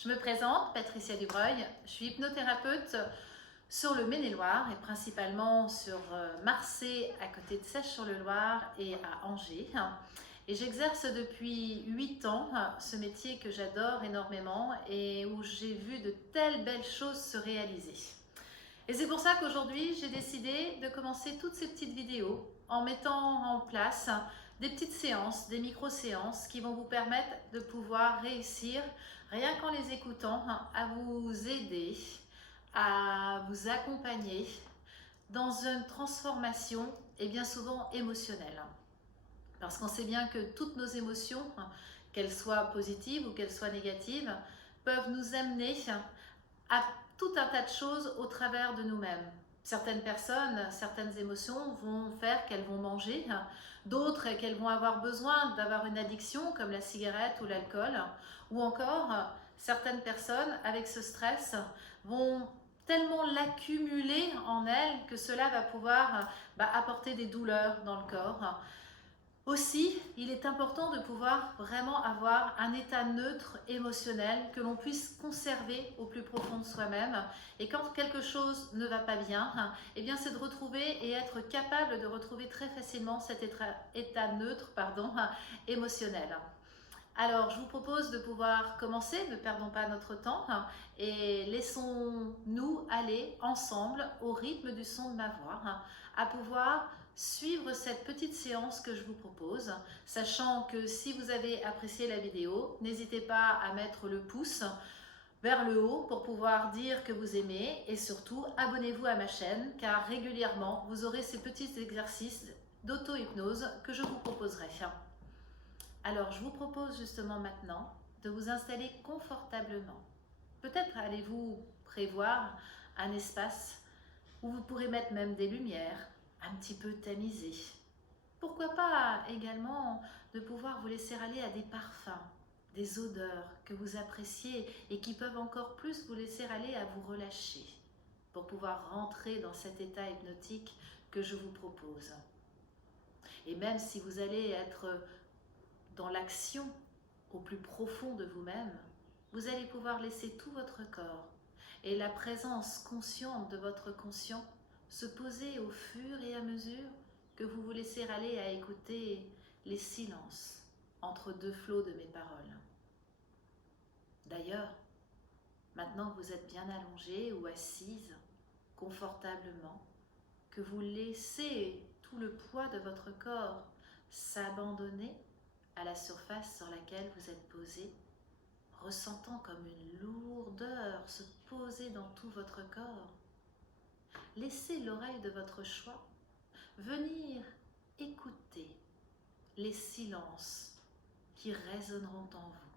Je me présente, Patricia Dubreuil, je suis hypnothérapeute sur le Maine-et-Loire et principalement sur Marseille, à côté de Sèche-sur-le-Loir et à Angers. Et j'exerce depuis 8 ans ce métier que j'adore énormément et où j'ai vu de telles belles choses se réaliser. Et c'est pour ça qu'aujourd'hui, j'ai décidé de commencer toutes ces petites vidéos en mettant en place des petites séances, des micro-séances qui vont vous permettre de pouvoir réussir, rien qu'en les écoutant, à vous aider, à vous accompagner dans une transformation et bien souvent émotionnelle. Parce qu'on sait bien que toutes nos émotions, qu'elles soient positives ou qu'elles soient négatives, peuvent nous amener à tout un tas de choses au travers de nous-mêmes. Certaines personnes, certaines émotions vont faire qu'elles vont manger, d'autres qu'elles vont avoir besoin d'avoir une addiction comme la cigarette ou l'alcool, ou encore certaines personnes avec ce stress vont tellement l'accumuler en elles que cela va pouvoir apporter des douleurs dans le corps. Aussi, il est important de pouvoir vraiment avoir un état neutre émotionnel que l'on puisse conserver au plus profond de soi-même. Et quand quelque chose ne va pas bien, eh bien c'est de retrouver et être capable de retrouver très facilement cet état neutre émotionnel. Alors, je vous propose de pouvoir commencer, ne perdons pas notre temps et laissons-nous aller ensemble au rythme du son de ma voix à pouvoir suivre cette petite séance que je vous propose, sachant que si vous avez apprécié la vidéo, n'hésitez pas à mettre le pouce vers le haut pour pouvoir dire que vous aimez et surtout abonnez-vous à ma chaîne car régulièrement vous aurez ces petits exercices d'auto-hypnose que je vous proposerai. Alors, je vous propose justement maintenant de vous installer confortablement. Peut-être allez-vous prévoir un espace où vous pourrez mettre même des lumières, un petit peu tamisées. Pourquoi pas également de pouvoir vous laisser aller à des parfums, des odeurs que vous appréciez et qui peuvent encore plus vous laisser aller à vous relâcher pour pouvoir rentrer dans cet état hypnotique que je vous propose. Et même si vous allez être dans l'action au plus profond de vous-même, vous allez pouvoir laisser tout votre corps et la présence consciente de votre conscient se poser au fur et à mesure que vous vous laissez aller à écouter les silences entre deux flots de mes paroles. D'ailleurs, maintenant que vous êtes bien allongée ou assise, confortablement, que vous laissez tout le poids de votre corps s'abandonner à la surface sur laquelle vous êtes posé, ressentant comme une lourdeur se poser dans tout votre corps. Laissez l'oreille de votre choix venir écouter les silences qui résonneront en vous.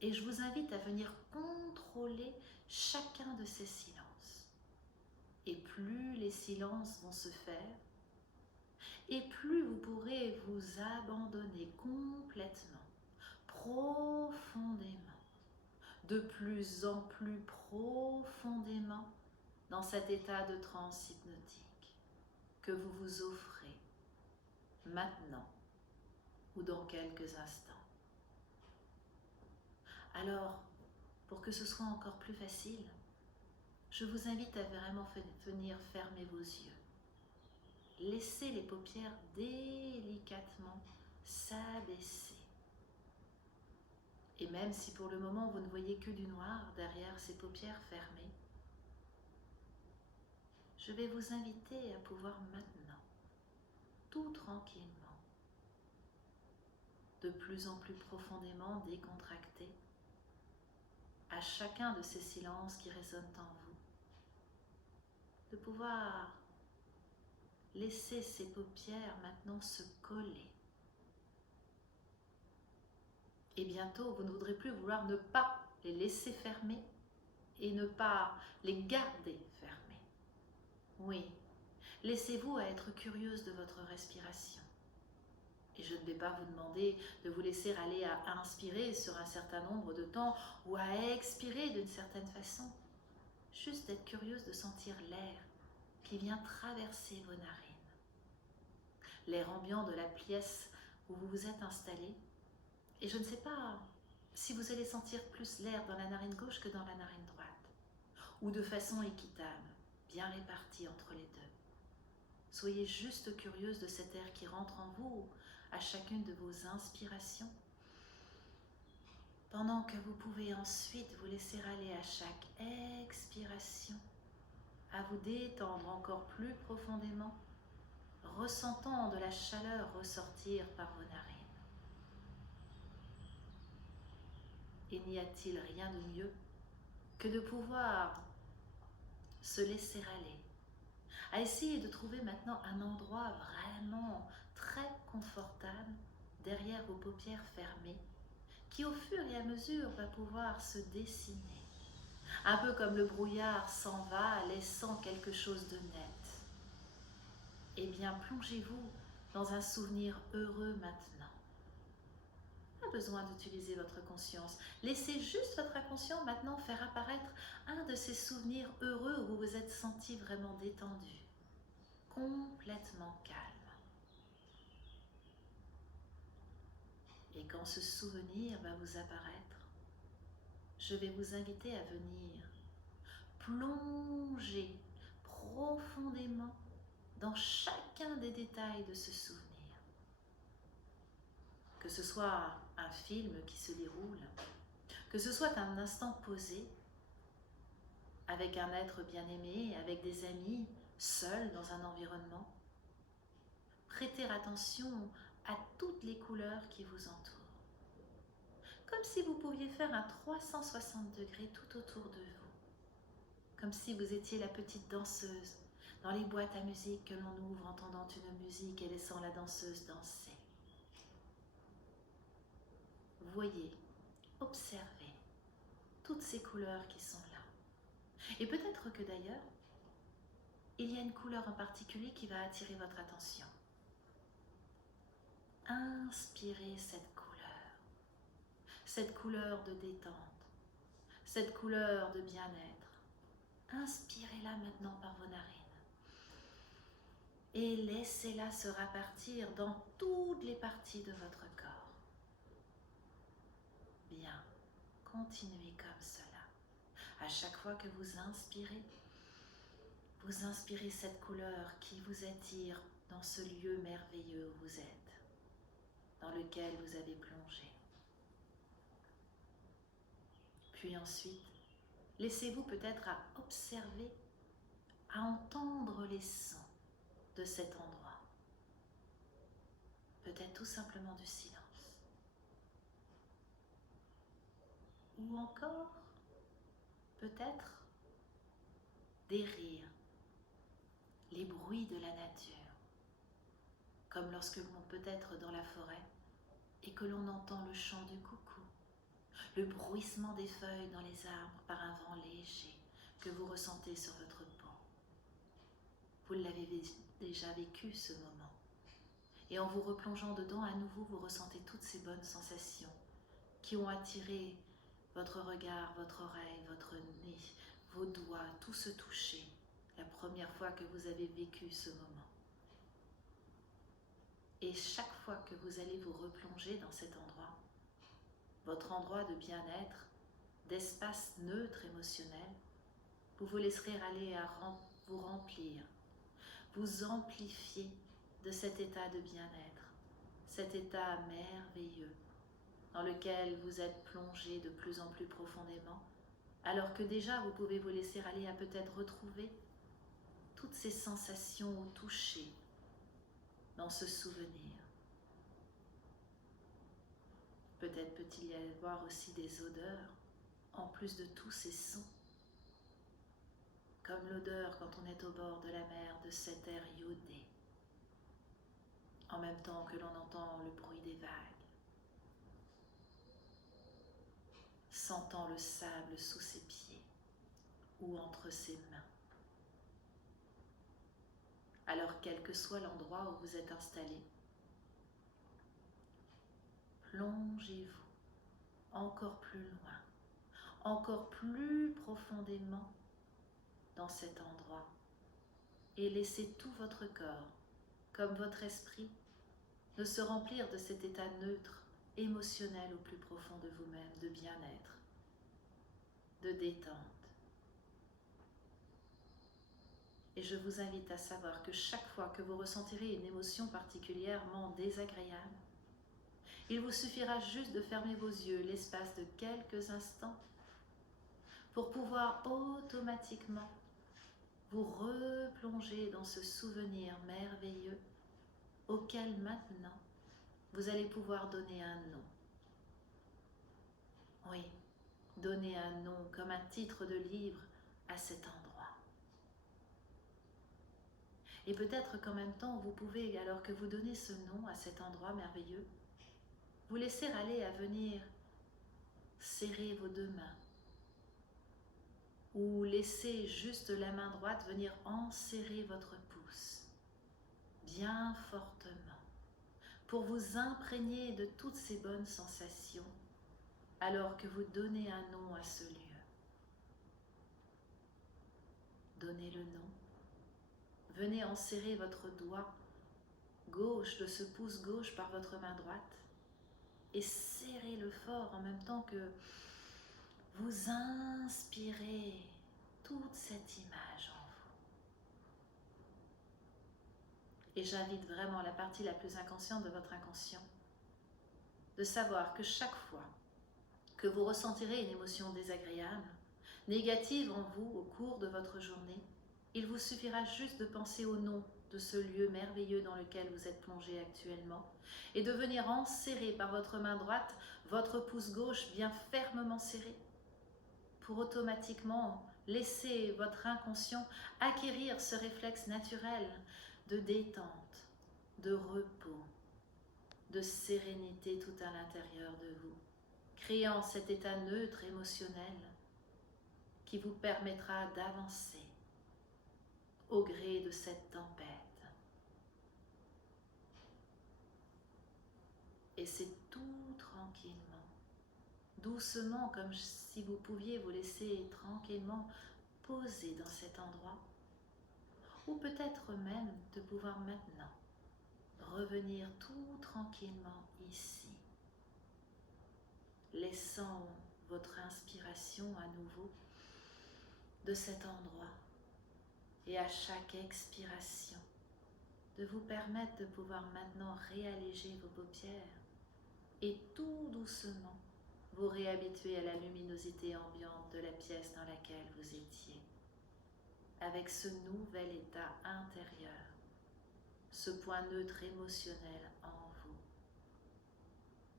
Et je vous invite à venir contrôler chacun de ces silences. Et plus les silences vont se faire, et plus vous pourrez vous abandonner complètement, profondément, de plus en plus profondément dans cet état de transe hypnotique que vous vous offrez maintenant ou dans quelques instants. Alors, pour que ce soit encore plus facile, je vous invite à vraiment venir fermer vos yeux. Laissez les paupières délicatement s'abaisser. Et même si pour le moment vous ne voyez que du noir derrière ces paupières fermées, je vais vous inviter à pouvoir maintenant, tout tranquillement, de plus en plus profondément décontracter à chacun de ces silences qui résonnent en vous, de pouvoir laisser ces paupières maintenant se coller. Et bientôt, vous ne voudrez plus vouloir ne pas les laisser fermer et ne pas les garder fermées. Oui, laissez-vous à être curieuse de votre respiration. Et je ne vais pas vous demander de vous laisser aller à inspirer sur un certain nombre de temps ou à expirer d'une certaine façon. Juste être curieuse de sentir l'air qui vient traverser vos narines. L'air ambiant de la pièce où vous vous êtes installé. Et je ne sais pas si vous allez sentir plus l'air dans la narine gauche que dans la narine droite, ou de façon équitable, bien répartie entre les deux. Soyez juste curieuse de cet air qui rentre en vous à chacune de vos inspirations, pendant que vous pouvez ensuite vous laisser aller à chaque expiration, à vous détendre encore plus profondément, ressentant de la chaleur ressortir par vos narines. Et n'y a-t-il rien de mieux que de pouvoir se laisser aller, à essayer de trouver maintenant un endroit vraiment très confortable derrière vos paupières fermées, qui au fur et à mesure va pouvoir se dessiner, un peu comme le brouillard s'en va laissant quelque chose de net. Eh bien, plongez-vous dans un souvenir heureux maintenant. Pas besoin d'utiliser votre conscience. Laissez juste votre inconscient maintenant faire apparaître un de ces souvenirs heureux où vous vous êtes senti vraiment détendu, complètement calme. Et quand ce souvenir va vous apparaître, je vais vous inviter à venir plonger profondément dans chacun des détails de ce souvenir. Que ce soit un film qui se déroule, que ce soit un instant posé avec un être bien-aimé, avec des amis, seul dans un environnement. Prêtez attention à toutes les couleurs qui vous entourent. Comme si vous pouviez faire un 360 degrés tout autour de vous. Comme si vous étiez la petite danseuse dans les boîtes à musique que l'on ouvre entendant une musique et laissant la danseuse danser. Voyez, observez toutes ces couleurs qui sont là. Et peut-être que d'ailleurs, il y a une couleur en particulier qui va attirer votre attention. Inspirez cette couleur de détente, cette couleur de bien-être. Inspirez-la maintenant par vos narines et laissez-la se répartir dans toutes les parties de votre corps. Bien, continuez comme cela. À chaque fois que vous inspirez cette couleur qui vous attire dans ce lieu merveilleux où vous êtes, dans lequel vous avez plongé. Puis ensuite, laissez-vous peut-être à observer, à entendre les sons de cet endroit. Peut-être tout simplement du silence. Ou encore, peut-être des rires, les bruits de la nature, comme lorsque l'on peut être dans la forêt et que l'on entend le chant du coucou, le bruissement des feuilles dans les arbres par un vent léger que vous ressentez sur votre peau. Vous l'avez déjà vécu ce moment. Et en vous replongeant dedans, à nouveau, vous ressentez toutes ces bonnes sensations qui ont attiré votre regard, votre oreille, votre nez, vos doigts, tout se toucher la première fois que vous avez vécu ce moment. Et chaque fois que vous allez vous replonger dans cet endroit, votre endroit de bien-être, d'espace neutre émotionnel, vous vous laisserez aller à vous remplir, vous amplifier de cet état de bien-être, cet état merveilleux dans lequel vous êtes plongé de plus en plus profondément, alors que déjà vous pouvez vous laisser aller à peut-être retrouver toutes ces sensations au toucher dans ce souvenir. Peut-être peut-il y avoir aussi des odeurs, en plus de tous ces sons, comme l'odeur quand on est au bord de la mer de cet air iodé, en même temps que l'on entend le bruit des vagues, sentant le sable sous ses pieds ou entre ses mains. Alors, quel que soit l'endroit où vous êtes installé, plongez-vous encore plus loin, encore plus profondément dans cet endroit et laissez tout votre corps, comme votre esprit, de se remplir de cet état neutre émotionnel au plus profond de vous-même, de bien-être, de détente. Et je vous invite à savoir que chaque fois que vous ressentirez une émotion particulièrement désagréable, il vous suffira juste de fermer vos yeux l'espace de quelques instants pour pouvoir automatiquement vous replonger dans ce souvenir merveilleux auquel maintenant vous allez pouvoir donner un nom. Oui, donner un nom comme un titre de livre à cet endroit. Et peut-être qu'en même temps, vous pouvez, alors que vous donnez ce nom à cet endroit merveilleux, vous laisser aller à venir serrer vos deux mains ou laisser juste la main droite venir enserrer votre pouce bien fortement pour vous imprégner de toutes ces bonnes sensations alors que vous donnez un nom à ce lieu. Donnez le nom. Venez enserrer votre doigt gauche de ce pouce gauche par votre main droite et serrez-le fort en même temps que vous inspirez toute cette image en vous. Et j'invite vraiment la partie la plus inconsciente de votre inconscient de savoir que chaque fois que vous ressentirez une émotion désagréable, négative en vous au cours de votre journée, il vous suffira juste de penser au nom de ce lieu merveilleux dans lequel vous êtes plongé actuellement et de venir enserrer par votre main droite votre pouce gauche bien fermement serré pour automatiquement laisser votre inconscient acquérir ce réflexe naturel de détente, de repos, de sérénité tout à l'intérieur de vous, créant cet état neutre émotionnel qui vous permettra d'avancer au gré de cette tempête. Et c'est tout tranquillement, doucement, comme si vous pouviez vous laisser tranquillement poser dans cet endroit, ou peut-être même de pouvoir maintenant revenir tout tranquillement ici, laissant votre inspiration à nouveau de cet endroit et à chaque expiration de vous permettre de pouvoir maintenant réalléger vos paupières et tout doucement vous réhabituer à la luminosité ambiante de la pièce dans laquelle vous étiez, avec ce nouvel état intérieur, ce point neutre émotionnel en vous,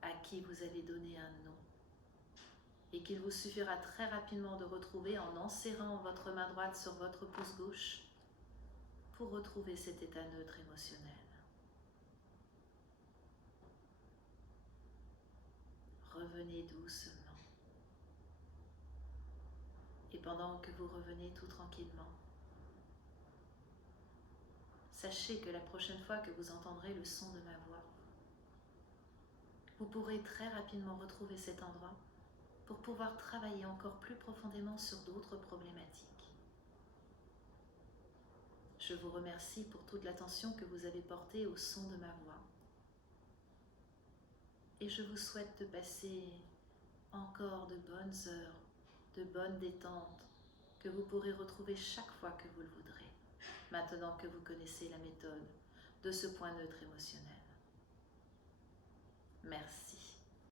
à qui vous avez donné un nom, et qu'il vous suffira très rapidement de retrouver en enserrant votre main droite sur votre pouce gauche pour retrouver cet état neutre émotionnel. Revenez doucement. Et pendant que vous revenez tout tranquillement, sachez que la prochaine fois que vous entendrez le son de ma voix, vous pourrez très rapidement retrouver cet endroit pour pouvoir travailler encore plus profondément sur d'autres problématiques. Je vous remercie pour toute l'attention que vous avez portée au son de ma voix. Et je vous souhaite de passer encore de bonnes heures, de bonne détente, que vous pourrez retrouver chaque fois que vous le voudrez, maintenant que vous connaissez la méthode de ce point neutre émotionnel. Merci.